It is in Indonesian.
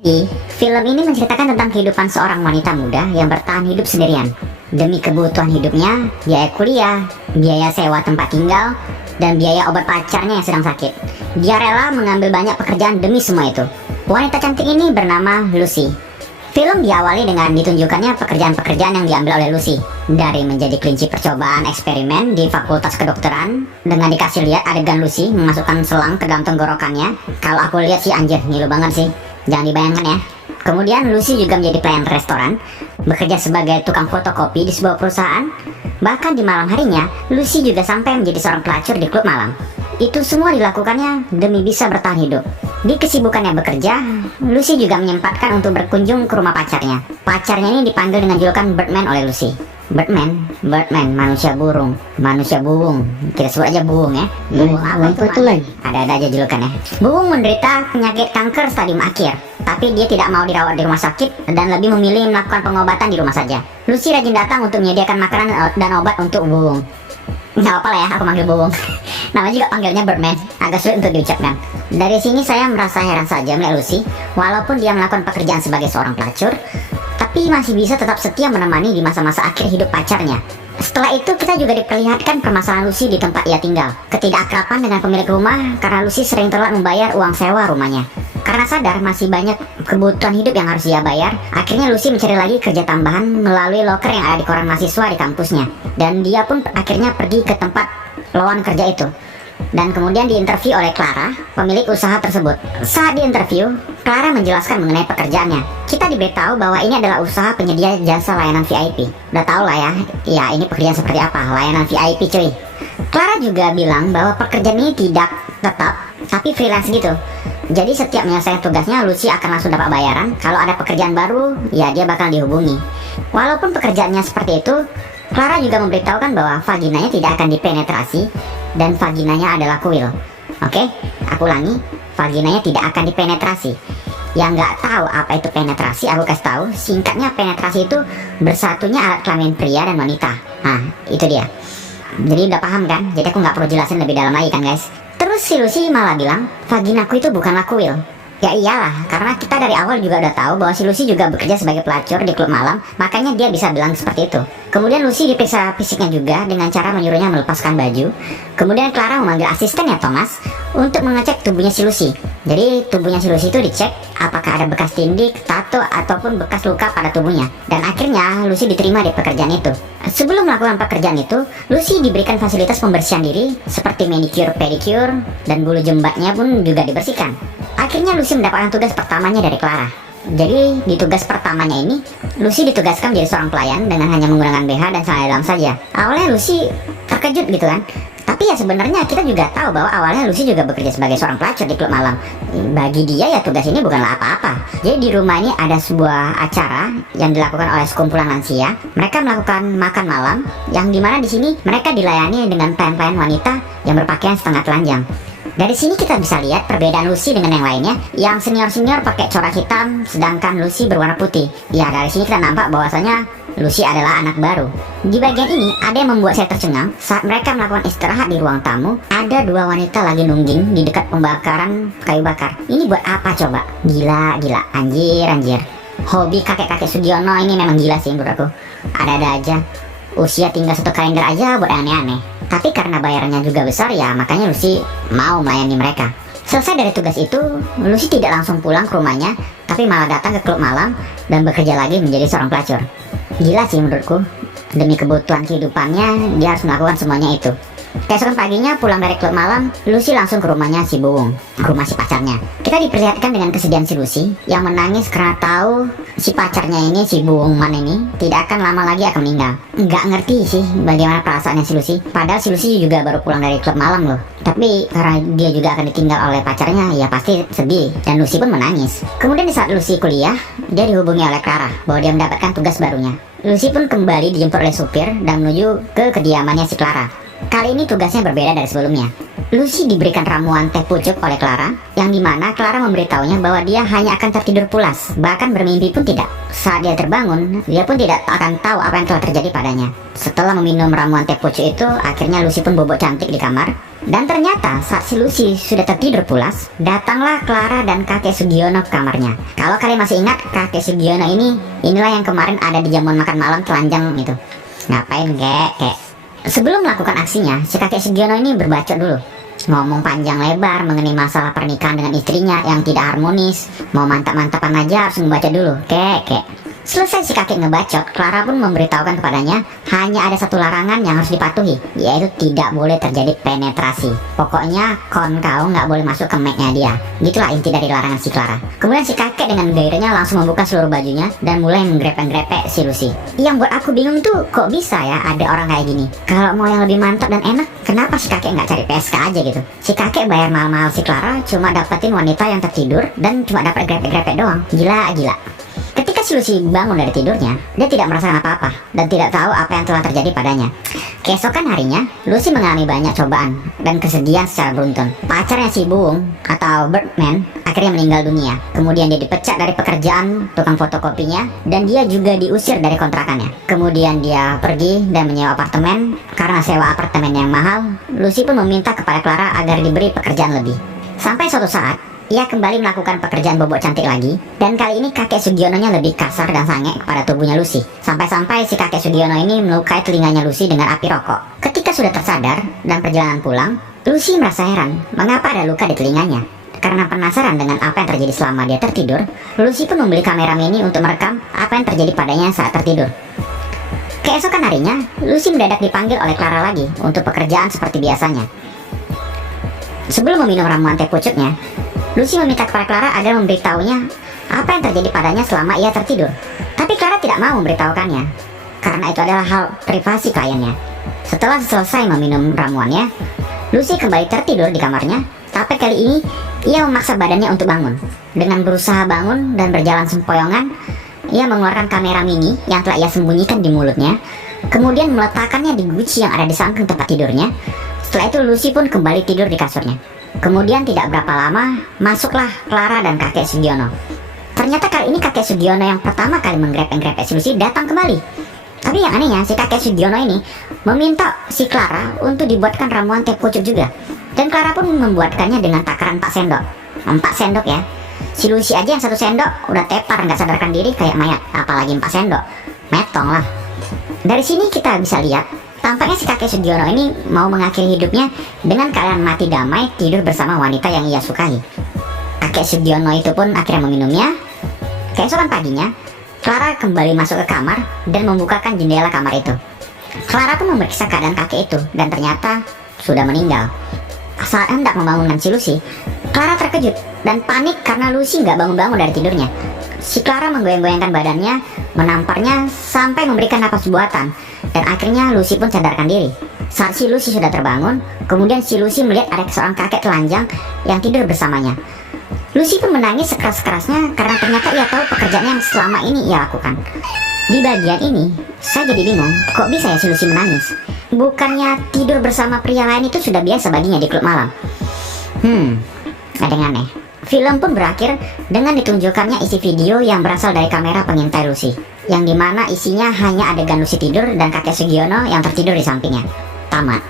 Film ini menceritakan tentang kehidupan seorang wanita muda yang bertahan hidup sendirian. Demi kebutuhan hidupnya, biaya kuliah, biaya sewa tempat tinggal, dan biaya obat pacarnya yang sedang sakit. Dia rela mengambil banyak pekerjaan demi semua itu. Wanita cantik ini bernama Lucy. Film diawali dengan ditunjukkannya pekerjaan-pekerjaan yang diambil oleh Lucy. Dari menjadi kelinci percobaan eksperimen di fakultas kedokteran, dengan dikasih lihat adegan Lucy memasukkan selang ke dalam tenggorokannya. Kalau aku lihat sih anjir, ngilu banget sih. Jangan dibayangkan ya. Kemudian Lucy juga menjadi pelayan restoran, bekerja sebagai tukang fotokopi di sebuah perusahaan. Bahkan di malam harinya, Lucy juga sampai menjadi seorang pelacur di klub malam. Itu semua dilakukannya demi bisa bertahan hidup. Di kesibukannya bekerja, Lucy juga menyempatkan untuk berkunjung ke rumah pacarnya. Pacarnya ini dipanggil dengan julukan Birdman oleh Lucy. Birdman, manusia burung, manusia buung. Kita sebut aja buung ya. Buung apa itu lagi? Ada aja julukannya. Buung menderita penyakit kanker stadium akhir, tapi dia tidak mau dirawat di rumah sakit dan lebih memilih melakukan pengobatan di rumah saja. Lucy rajin datang untuk menyediakan makanan dan obat untuk buung. Nggak apa lah ya, aku manggil buung. Namanya juga panggilnya Birdman, agak sulit untuk diucapkan. Dari sini saya merasa heran saja melihat Lucy, walaupun dia melakukan pekerjaan sebagai seorang pelacur, tapi masih bisa tetap setia menemani di masa-masa akhir hidup pacarnya. Setelah itu kita juga diperlihatkan permasalahan Lucy di tempat ia tinggal. Ketidakakraban dengan pemilik rumah karena Lucy sering telat membayar uang sewa rumahnya. Karena sadar masih banyak kebutuhan hidup yang harus dia bayar, akhirnya Lucy mencari lagi kerja tambahan melalui loker yang ada di koran mahasiswa di kampusnya. Dan dia pun akhirnya pergi ke tempat lowongan kerja itu. Dan kemudian diinterview oleh Clara, pemilik usaha tersebut. Saat diinterview, Clara menjelaskan mengenai pekerjaannya. Kita diberitahu bahwa ini adalah usaha penyedia jasa layanan VIP. Udah tau lah ya ini pekerjaan seperti apa, layanan VIP cuy. Clara juga bilang bahwa pekerjaan ini tidak tetap, tapi freelance gitu. Jadi setiap menyelesaikan tugasnya, Lucy akan langsung dapat bayaran. Kalau ada pekerjaan baru, ya dia bakal dihubungi. Walaupun pekerjaannya seperti itu, Clara juga memberitahukan bahwa vaginanya tidak akan dipenetrasi dan vaginanya adalah kuil. Oke, aku ulangi, vaginanya tidak akan dipenetrasi. Yang nggak tahu apa itu penetrasi, aku kasih tahu. Singkatnya, penetrasi itu bersatunya alat kelamin pria dan wanita. Nah, itu dia. Jadi udah paham kan? Jadi aku nggak perlu jelasin lebih dalam lagi kan guys. Terus si Lucy malah bilang, vaginaku itu bukanlah kuil. Ya iyalah, karena kita dari awal juga udah tahu bahwa si Lucy juga bekerja sebagai pelacur di klub malam, makanya dia bisa bilang seperti itu. Kemudian Lucy diperiksa fisiknya juga dengan cara menyuruhnya melepaskan baju. Kemudian Clara memanggil asistennya Thomas untuk mengecek tubuhnya si Lucy. Jadi tubuhnya si Lucy itu dicek apakah ada bekas tindik, tato, ataupun bekas luka pada tubuhnya. Dan akhirnya Lucy diterima di pekerjaan itu. Sebelum melakukan pekerjaan itu, Lucy diberikan fasilitas pembersihan diri seperti manicure, pedicure, dan bulu jembatnya pun juga dibersihkan. Akhirnya Lucy mendapatkan tugas pertamanya dari Clara. Jadi di tugas pertamanya ini, Lucy ditugaskan menjadi seorang pelayan dengan hanya menggunakan BH dan celana dalam saja. Awalnya Lucy terkejut gitu kan. Tapi ya sebenarnya kita juga tahu bahwa awalnya Lucy juga bekerja sebagai seorang pelacur di klub malam. Bagi dia ya tugas ini bukanlah apa-apa. Jadi di rumah ini ada sebuah acara yang dilakukan oleh sekumpulan lansia. Mereka melakukan makan malam, yang dimana di sini mereka dilayani dengan pelayan-pelayan wanita yang berpakaian setengah telanjang. Dari sini kita bisa lihat perbedaan Lucy dengan yang lainnya. Yang senior-senior pakai corak hitam, sedangkan Lucy berwarna putih. Ya dari sini kita nampak bahwasanya Lucy adalah anak baru. Di bagian ini ada yang membuat saya tercengang. Saat mereka melakukan istirahat di ruang tamu, ada dua wanita lagi nungging di dekat pembakaran kayu bakar. Ini buat apa coba? Gila, anjir. Hobi kakek-kakek Sugiono ini memang gila sih menurut aku. Ada-ada aja. Usia tinggal satu kalender aja buat aneh-aneh. Tapi karena bayarannya juga besar ya makanya Lucy mau melayani mereka. Selesai dari tugas itu, Lucy tidak langsung pulang ke rumahnya, tapi malah datang ke klub malam dan bekerja lagi menjadi seorang pelacur. Gila sih menurutku. Demi kebutuhan kehidupannya, dia harus melakukan semuanya itu. Keesokan paginya pulang dari klub malam, Lucy langsung ke rumahnya si Buung, rumah si pacarnya. Kita diperlihatkan dengan kesedihan si Lucy yang menangis karena tahu si pacarnya ini, si Buung Man ini, tidak akan lama lagi akan meninggal. Nggak ngerti sih bagaimana perasaannya si Lucy. Padahal si Lucy juga baru pulang dari klub malam loh. Tapi karena dia juga akan ditinggal oleh pacarnya, ya pasti sedih. Dan Lucy pun menangis. Kemudian di saat Lucy kuliah, dia dihubungi oleh Clara bahwa dia mendapatkan tugas barunya. Lucy pun kembali dijemput oleh supir dan menuju ke kediamannya si Clara. Kali ini tugasnya berbeda dari sebelumnya. Lucy diberikan ramuan teh pucuk oleh Clara, yang dimana Clara memberitahunya bahwa dia hanya akan tertidur pulas, bahkan bermimpi pun tidak. Saat dia terbangun, dia pun tidak akan tahu apa yang telah terjadi padanya. Setelah meminum ramuan teh pucuk itu, akhirnya Lucy pun bobok cantik di kamar. Dan ternyata saat si Lucy sudah tertidur pulas, datanglah Clara dan kakek Sugiono ke kamarnya. Kalau kalian masih ingat, kakek Sugiono inilah yang kemarin ada di jamuan makan malam telanjang itu. Ngapain kek? Sebelum melakukan aksinya, si kakek Sugiono ini berbacot dulu. Ngomong panjang lebar mengenai masalah pernikahan dengan istrinya yang tidak harmonis. Mau mantap-mantapan aja harus membaca dulu, kek. Selesai si kakek ngebacot, Clara pun memberitahukan kepadanya hanya ada satu larangan yang harus dipatuhi, yaitu tidak boleh terjadi penetrasi. Pokoknya kau nggak boleh masuk ke make-nya dia. Gitulah inti dari larangan si Clara. Kemudian si kakek dengan gairahnya langsung membuka seluruh bajunya dan mulai menggrepe-grepe si Lucy. Yang buat aku bingung tuh, kok bisa ya ada orang kayak gini? Kalau mau yang lebih mantap dan enak, kenapa si kakek nggak cari PSK aja gitu? Si kakek bayar mahal-mahal si Clara cuma dapetin wanita yang tertidur dan cuma dapat grepe-grepe doang. Gila. Ketika si Lucy bangun dari tidurnya, dia tidak merasakan apa-apa dan tidak tahu apa yang telah terjadi padanya. Keesokan harinya, Lucy mengalami banyak cobaan dan kesedihan secara beruntun. Pacarnya si Boom atau Birdman akhirnya meninggal dunia. Kemudian dia dipecat dari pekerjaan tukang fotokopinya dan dia juga diusir dari kontrakannya. Kemudian dia pergi dan menyewa apartemen. Karena sewa apartemen yang mahal, Lucy pun meminta kepada Clara agar diberi pekerjaan lebih. Sampai suatu saat, ia kembali melakukan pekerjaan bobok cantik lagi, dan kali ini kakek Sugiono-nya lebih kasar dan sange kepada tubuhnya Lucy. Sampai-sampai si kakek Sugiono ini melukai telinganya Lucy dengan api rokok. Ketika sudah tersadar dan perjalanan pulang, Lucy merasa heran mengapa ada luka di telinganya. Karena penasaran dengan apa yang terjadi selama dia tertidur, Lucy pun membeli kamera mini untuk merekam apa yang terjadi padanya saat tertidur. Keesokan harinya, Lucy mendadak dipanggil oleh Clara lagi untuk pekerjaan seperti biasanya. Sebelum meminum ramuan teh pucuknya, Lucy meminta kepada Clara agar memberitahunya apa yang terjadi padanya selama ia tertidur. Tapi Clara tidak mau memberitahukannya, karena itu adalah hal privasi kliennya. Setelah selesai meminum ramuannya, Lucy kembali tertidur di kamarnya. Tapi kali ini, ia memaksa badannya untuk bangun. Dengan berusaha bangun dan berjalan sempoyongan, ia mengeluarkan kamera mini yang telah ia sembunyikan di mulutnya, kemudian meletakkannya di guci yang ada di samping tempat tidurnya. Setelah itu Lucy pun kembali tidur di kasurnya. Kemudian tidak berapa lama, masuklah Clara dan kakek Sugiono. Ternyata kali ini kakek Sugiono yang pertama kali menggrepe-grepe si Lucy datang kembali. Tapi yang anehnya, si kakek Sugiono ini meminta si Clara untuk dibuatkan ramuan teh pucuk juga. Dan Clara pun membuatkannya dengan takaran 4 sendok. 4 sendok ya. Si Lucy aja yang 1 sendok udah tepar nggak sadarkan diri kayak mayat, apalagi 4 sendok. Metong lah. Dari sini kita bisa lihat, tampaknya si kakek Sugiono ini mau mengakhiri hidupnya dengan keadaan mati damai tidur bersama wanita yang ia sukai. Kakek Sugiono itu pun akhirnya meminumnya. Keesokan paginya, Clara kembali masuk ke kamar dan membukakan jendela kamar itu. Clara pun memeriksa keadaan kakek itu dan ternyata sudah meninggal. Saat hendak membangunkan si Lucy, Clara terkejut dan panik karena Lucy nggak bangun-bangun dari tidurnya. Si Clara menggoyang-goyangkan badannya, menamparnya sampai memberikan napas buatan. Dan akhirnya Lucy pun sadarkan diri. Saat si Lucy sudah terbangun, kemudian si Lucy melihat ada seorang kakek telanjang yang tidur bersamanya. Lucy pun menangis sekeras-kerasnya karena ternyata ia tahu pekerjaan yang selama ini ia lakukan. Di bagian ini, saya jadi bingung, kok bisa ya si Lucy menangis? Bukannya tidur bersama pria lain itu sudah biasa baginya di klub malam? Ada yang aneh. Film pun berakhir dengan ditunjukkannya isi video yang berasal dari kamera pengintai Lucy, yang dimana isinya hanya adegan Lucy tidur dan kakek Sugiono yang tertidur di sampingnya. Tamat.